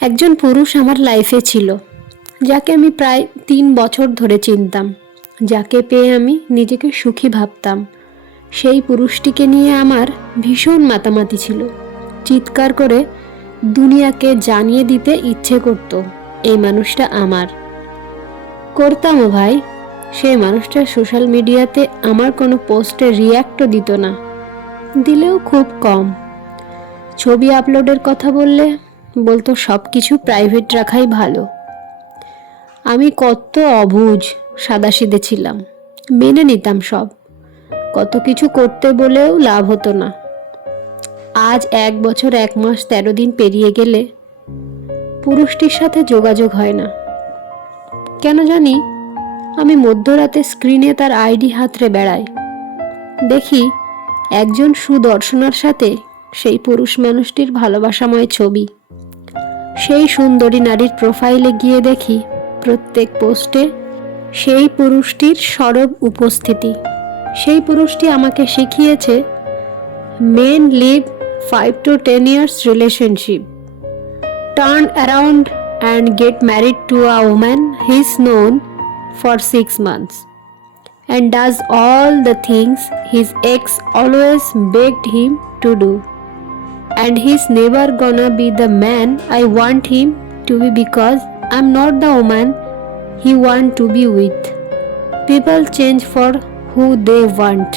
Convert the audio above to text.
একজন পুরুষ আমার লাইফে ছিল, যাকে আমি প্রায় 3 বছর ধরে চিনতাম, যাকে পেয়ে আমি নিজেকে সুখী ভাবতাম। সেই পুরুষটিকে নিয়ে আমার ভীষণ মাতামাতি ছিল। চিৎকার করে দুনিয়াকে জানিয়ে দিতে ইচ্ছে করত এই মানুষটা আমার। করতামও ভাই। সেই মানুষটা সোশ্যাল মিডিয়াতে আমার কোনো পোস্টে রিয়্যাক্টও দিত না, দিলেও খুব কম। ছবি আপলোডের কথা বললে বলতো সব কিছু প্রাইভেট রাখাই ভালো। আমি কত অবুঝ সাদাসিধে ছিলাম, মেনে নিতাম সব। কত কিছু করতে বলেও লাভ হতো না। আজ 1 বছর 1 মাস 13 দিন পেরিয়ে গেলে পুরুষটির সাথে যোগাযোগ হয় না। কেন জানি আমি মধ্যরাতে স্ক্রিনে তার আইডি হাতড়ে বেড়াই। দেখি একজন সুদর্শনার সাথে সেই পুরুষ মানুষটির ভালোবাসাময় ছবি। সেই সুন্দরী নারীর প্রোফাইলে গিয়ে দেখি প্রত্যেক পোস্টে সেই পুরুষটির সরব উপস্থিতি। সেই পুরুষটি আমাকে শিখিয়েছে men live 5 to 10 years relationship, turn around and get married to a woman he's known for 6 months, and does all the things his ex always begged him to do. And he's never gonna be the man I want him to be because I'm not the woman he want to be with. People change for who they want.